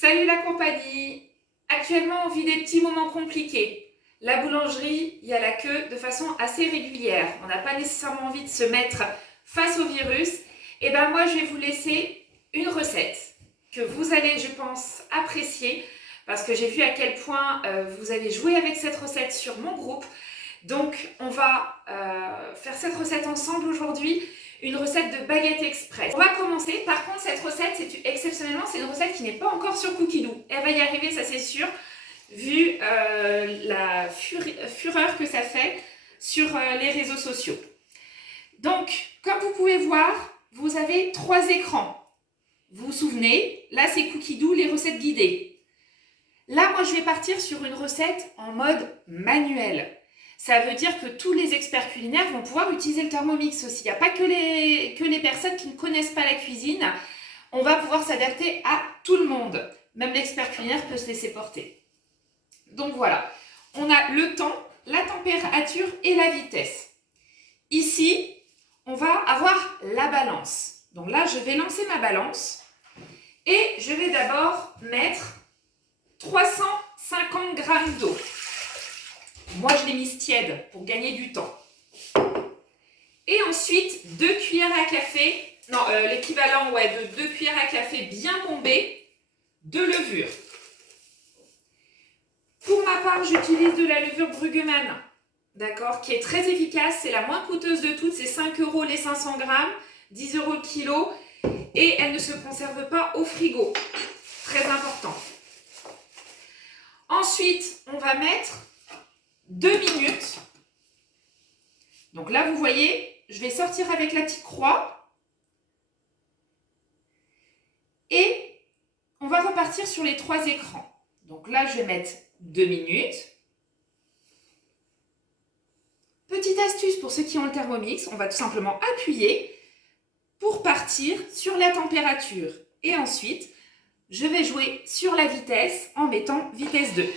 Salut la compagnie! Actuellement, on vit des petits moments compliqués. La boulangerie, il y a la queue de façon assez régulière. On n'a pas nécessairement envie de se mettre face au virus. Et ben moi, je vais vous laisser une recette que vous allez, je pense, apprécier parce que j'ai vu à quel point vous avez joué avec cette recette sur mon groupe. Donc, on va faire cette recette ensemble aujourd'hui. Une recette de baguette express. On va commencer. Par contre, cette recette, exceptionnellement, c'est une recette qui n'est pas encore sur Cookidoo. Elle va y arriver, ça c'est sûr, vu la fureur que ça fait sur les réseaux sociaux. Donc, comme vous pouvez voir, vous avez 3 écrans. Vous vous souvenez, là c'est Cookidoo, les recettes guidées. Là, moi, je vais partir sur une recette en mode manuel. Ça veut dire que tous les experts culinaires vont pouvoir utiliser le Thermomix aussi. Il n'y a pas que les personnes qui ne connaissent pas la cuisine. On va pouvoir s'adapter à tout le monde. Même l'expert culinaire peut se laisser porter. Donc voilà, on a le temps, la température et la vitesse. Ici, on va avoir la balance. Donc là, je vais lancer ma balance et je vais d'abord mettre 350 g d'eau. Moi, je l'ai mise tiède pour gagner du temps. Et ensuite, 2 cuillères à café, non, l'équivalent de 2 cuillères à café bien bombées de levure. Pour ma part, j'utilise de la levure Bruggemann, d'accord, qui est très efficace. C'est la moins coûteuse de toutes, c'est 5 € les 500 g, 10 € le kilo. Et elle ne se conserve pas au frigo. Très important. Ensuite, on va mettre 2 minutes. Donc là, vous voyez, je vais sortir avec la petite croix. Et on va repartir sur les 3 écrans. Donc là, je vais mettre 2 minutes. Petite astuce pour ceux qui ont le Thermomix, on va tout simplement appuyer pour partir sur la température. Et ensuite, je vais jouer sur la vitesse en mettant vitesse 2.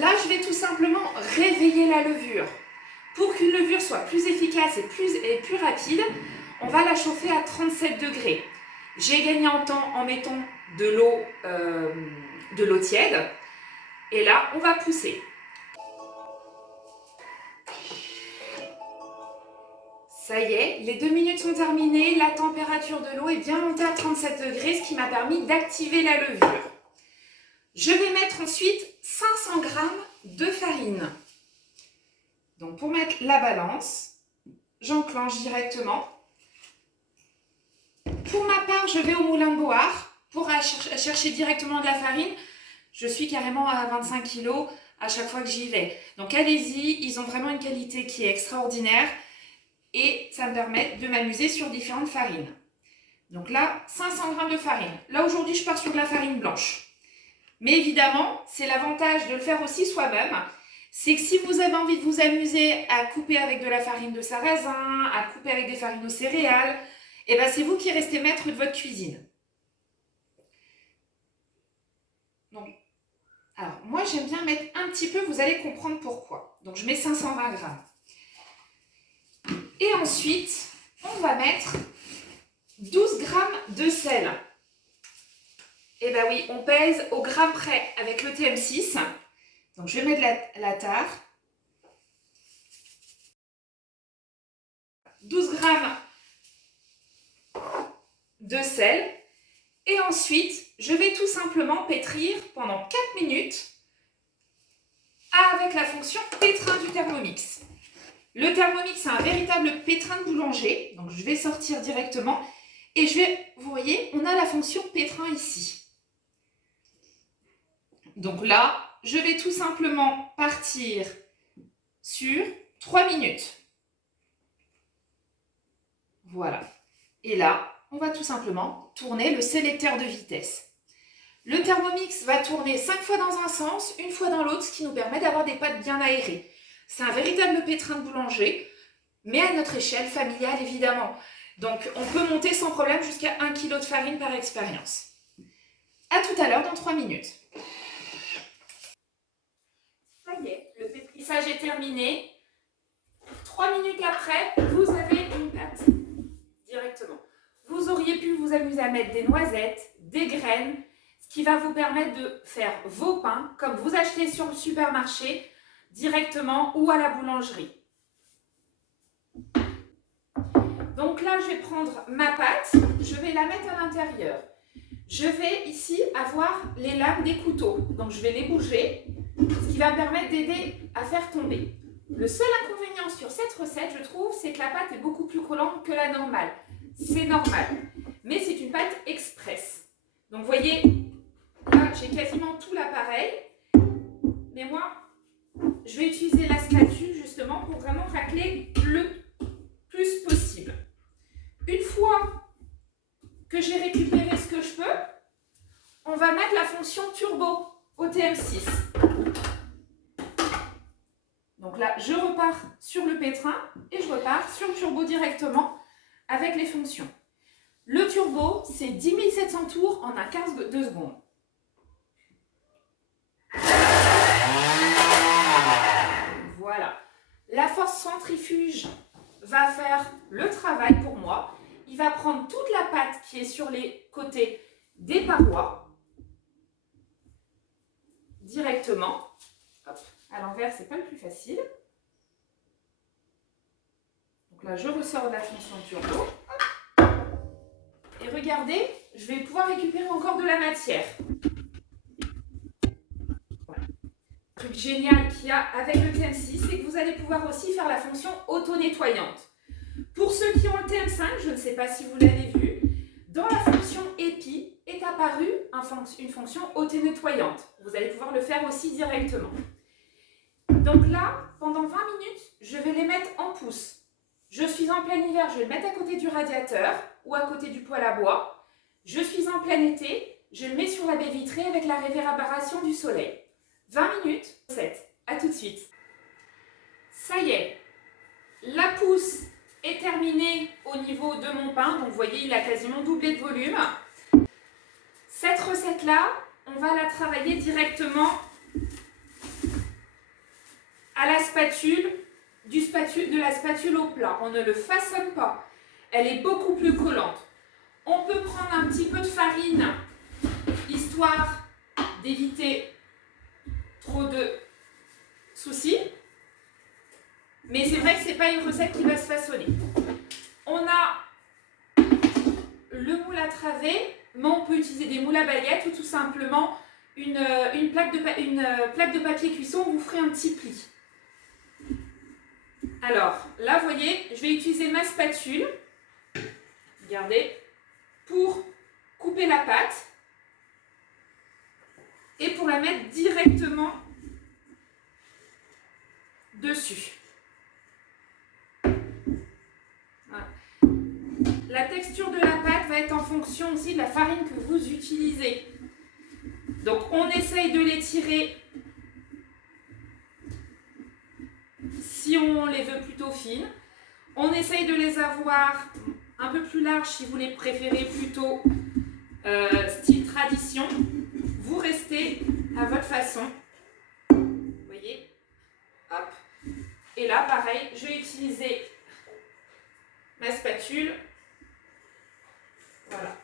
Là, je vais tout simplement réveiller la levure. Pour qu'une levure soit plus efficace et plus rapide, on va la chauffer à 37 degrés. J'ai gagné en temps en mettant de l'eau tiède. Et là, on va pousser. Ça y est, les 2 minutes sont terminées. La température de l'eau est bien montée à 37 degrés, ce qui m'a permis d'activer la levure. Je vais mettre ensuite 500 g de farine. Donc pour mettre la balance, j'enclenche directement. Pour ma part, je vais au Moulin de Beauhard pour chercher directement de la farine. Je suis carrément à 25 kg à chaque fois que j'y vais. Donc allez-y, ils ont vraiment une qualité qui est extraordinaire et ça me permet de m'amuser sur différentes farines. Donc là, 500 g de farine. Là aujourd'hui, je pars sur de la farine blanche. Mais évidemment, c'est l'avantage de le faire aussi soi-même. C'est que si vous avez envie de vous amuser à couper avec de la farine de sarrasin, à couper avec des farines aux céréales, et ben c'est vous qui restez maître de votre cuisine. Donc, alors, moi j'aime bien mettre un petit peu, vous allez comprendre pourquoi. Donc je mets 520 g. Et ensuite, on va mettre 12 g de sel. Et ben oui, on pèse au gramme près avec le TM6. Donc je vais mettre la tare. 12 g de sel. Et ensuite, je vais tout simplement pétrir pendant 4 minutes avec la fonction pétrin du Thermomix. Le Thermomix, c'est un véritable pétrin de boulanger. Donc je vais sortir directement. Et vous voyez, on a la fonction pétrin ici. Donc là, je vais tout simplement partir sur 3 minutes. Voilà. Et là, on va tout simplement tourner le sélecteur de vitesse. Le Thermomix va tourner 5 fois dans un sens, 1 fois dans l'autre, ce qui nous permet d'avoir des pâtes bien aérées. C'est un véritable pétrin de boulanger, mais à notre échelle familiale évidemment. Donc on peut monter sans problème jusqu'à 1 kg de farine par expérience. A tout à l'heure dans 3 minutes. Ça y est, le pétrissage est terminé. 3 minutes après, vous avez une pâte directement. Vous auriez pu vous amuser à mettre des noisettes, des graines, ce qui va vous permettre de faire vos pains comme vous achetez sur le supermarché directement ou à la boulangerie. Donc là, je vais prendre ma pâte, je vais la mettre à l'intérieur. Je vais ici avoir les lames des couteaux, donc je vais les bouger, ce qui va me permettre d'aider à faire tomber. Le seul inconvénient sur cette recette, je trouve, c'est que la pâte est beaucoup plus collante que la normale. C'est normal, mais c'est une pâte express. Donc vous voyez, là j'ai quasiment tout l'appareil, mais moi, je vais utiliser la spatule justement pour vraiment racler le plus possible. Une fois que j'ai récupéré ce que je peux, on va mettre la fonction turbo au TM6. Donc là, je repars sur le pétrin et je repars sur le turbo directement avec les fonctions. Le turbo, c'est 10 700 tours en un quart de seconde. Voilà. La force centrifuge va faire le travail pour moi. Il va prendre toute la pâte qui est sur les côtés des parois directement. Hop. À l'envers, c'est pas le plus facile. Donc là, je ressors de la fonction turbo. Et regardez, je vais pouvoir récupérer encore de la matière. Voilà. Le truc génial qu'il y a avec le TM6, c'est que vous allez pouvoir aussi faire la fonction auto-nettoyante. Pour ceux qui ont le TM5, je ne sais pas si vous l'avez vu, dans la fonction épi est apparue une fonction auto-nettoyante. Vous allez pouvoir le faire aussi directement. Donc là, pendant 20 minutes, je vais les mettre en pouces. Je suis en plein hiver, je vais le mettre à côté du radiateur ou à côté du poêle à bois. Je suis en plein été, je le mets sur la baie vitrée avec la réverbération du soleil. 20 minutes, 7. À tout de suite. Ça y est, la pousse est terminée au niveau de mon pain. Donc vous voyez, il a quasiment doublé de volume. Cette recette-là, on va la travailler directement à la spatule, de la spatule au plat. On ne le façonne pas. Elle est beaucoup plus collante. On peut prendre un petit peu de farine, histoire d'éviter trop de soucis. Mais c'est vrai que ce n'est pas une recette qui va se façonner. On a le moule à travers, mais on peut utiliser des moules à baguettes ou tout simplement une plaque de papier cuisson où vous ferez un petit pli. Alors, là, vous voyez, je vais utiliser ma spatule, regardez, pour couper la pâte et pour la mettre directement dessus. Voilà. La texture de la pâte va être en fonction aussi de la farine que vous utilisez. Donc, on essaye de l'étirer si on les veut plutôt fines. On essaye de les avoir un peu plus larges si vous les préférez plutôt style tradition. Vous restez à votre façon. Vous voyez, hop. Et là, pareil, je vais utiliser ma spatule. Voilà.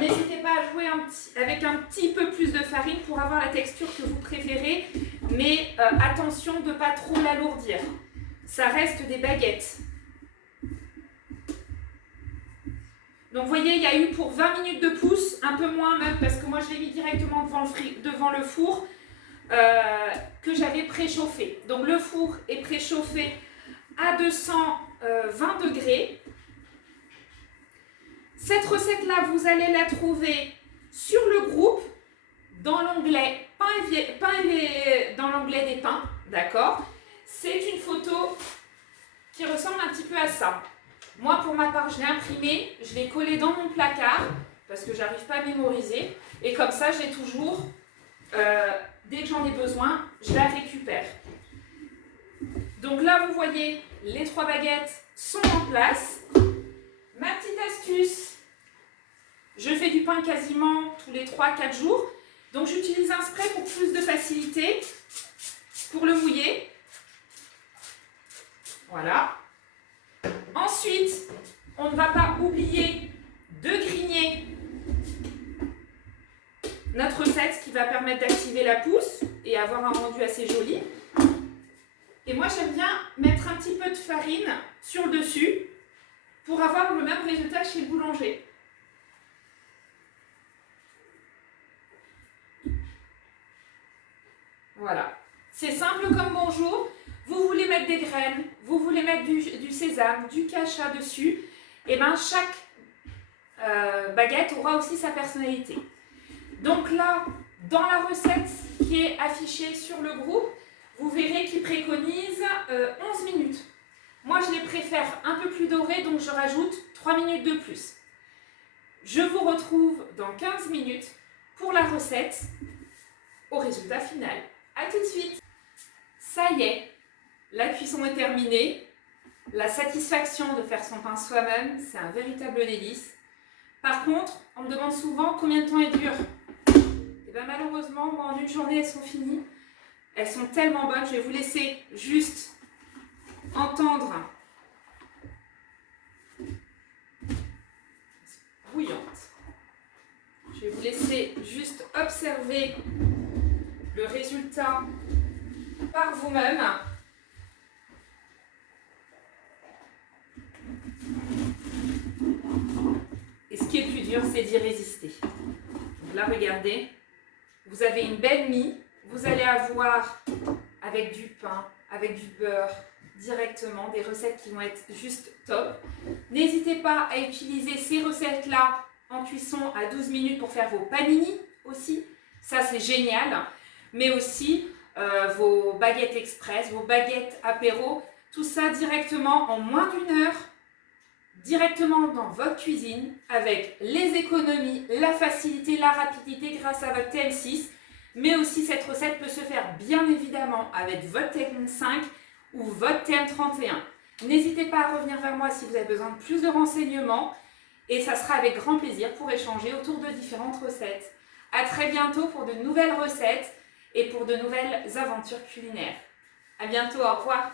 N'hésitez pas à jouer avec un petit peu plus de farine pour avoir la texture que vous préférez, mais attention de ne pas trop l'alourdir. Ça reste des baguettes. Donc vous voyez, il y a eu pour 20 minutes de pouce, un peu moins même, parce que moi je l'ai mis directement devant le four que j'avais préchauffé. Donc le four est préchauffé à 220 degrés. Cette recette-là, vous allez la trouver sur le groupe, dans l'onglet dans l'onglet des pains, d'accord? C'est une photo qui ressemble un petit peu à ça. Moi, pour ma part, je l'ai imprimée, je l'ai collée dans mon placard, parce que j'arrive pas à mémoriser, et comme ça, j'ai toujours, dès que j'en ai besoin, je la récupère. Donc là, vous voyez, les 3 baguettes sont en place. Ma petite astuce, je fais du pain quasiment tous les 3-4 jours. Donc j'utilise un spray pour plus de facilité, pour le mouiller. Voilà. Ensuite, on ne va pas oublier de grigner notre recette, ce qui va permettre d'activer la pousse et avoir un rendu assez joli. Et moi, j'aime bien mettre un petit peu de farine sur le dessus pour avoir le même résultat que chez le boulanger. Voilà. C'est simple comme bonjour. Vous voulez mettre des graines, vous voulez mettre du sésame, du cacha dessus. Et bien, chaque baguette aura aussi sa personnalité. Donc là, dans la recette qui est affichée sur le groupe, vous verrez qu'il préconise 11 minutes. Moi, je les préfère un peu plus dorés, donc je rajoute 3 minutes de plus. Je vous retrouve dans 15 minutes pour la recette au résultat final. A tout de suite. Ça y est, la cuisson est terminée. La satisfaction de faire son pain soi-même, c'est un véritable délice. Par contre, on me demande souvent combien de temps elle dure. Et bien malheureusement, moi, en une journée, elles sont finies. Elles sont tellement bonnes. Je vais vous laisser juste entendre bouillante. Je vais vous laisser juste observer le résultat par vous-même. Et ce qui est plus dur, c'est d'y résister. Donc là, regardez, vous avez une belle mie. Vous allez avoir, avec du pain, avec du beurre, directement, des recettes qui vont être juste top. N'hésitez pas à utiliser ces recettes-là en cuisson à 12 minutes pour faire vos panini aussi. Ça, c'est génial. Mais aussi vos baguettes express, vos baguettes apéro. Tout ça directement en moins d'1 heure, directement dans votre cuisine, avec les économies, la facilité, la rapidité grâce à votre TM6. Mais aussi, cette recette peut se faire bien évidemment avec votre TM5 ou votre TM31. N'hésitez pas à revenir vers moi si vous avez besoin de plus de renseignements et ça sera avec grand plaisir pour échanger autour de différentes recettes. À très bientôt pour de nouvelles recettes et pour de nouvelles aventures culinaires. À bientôt, au revoir.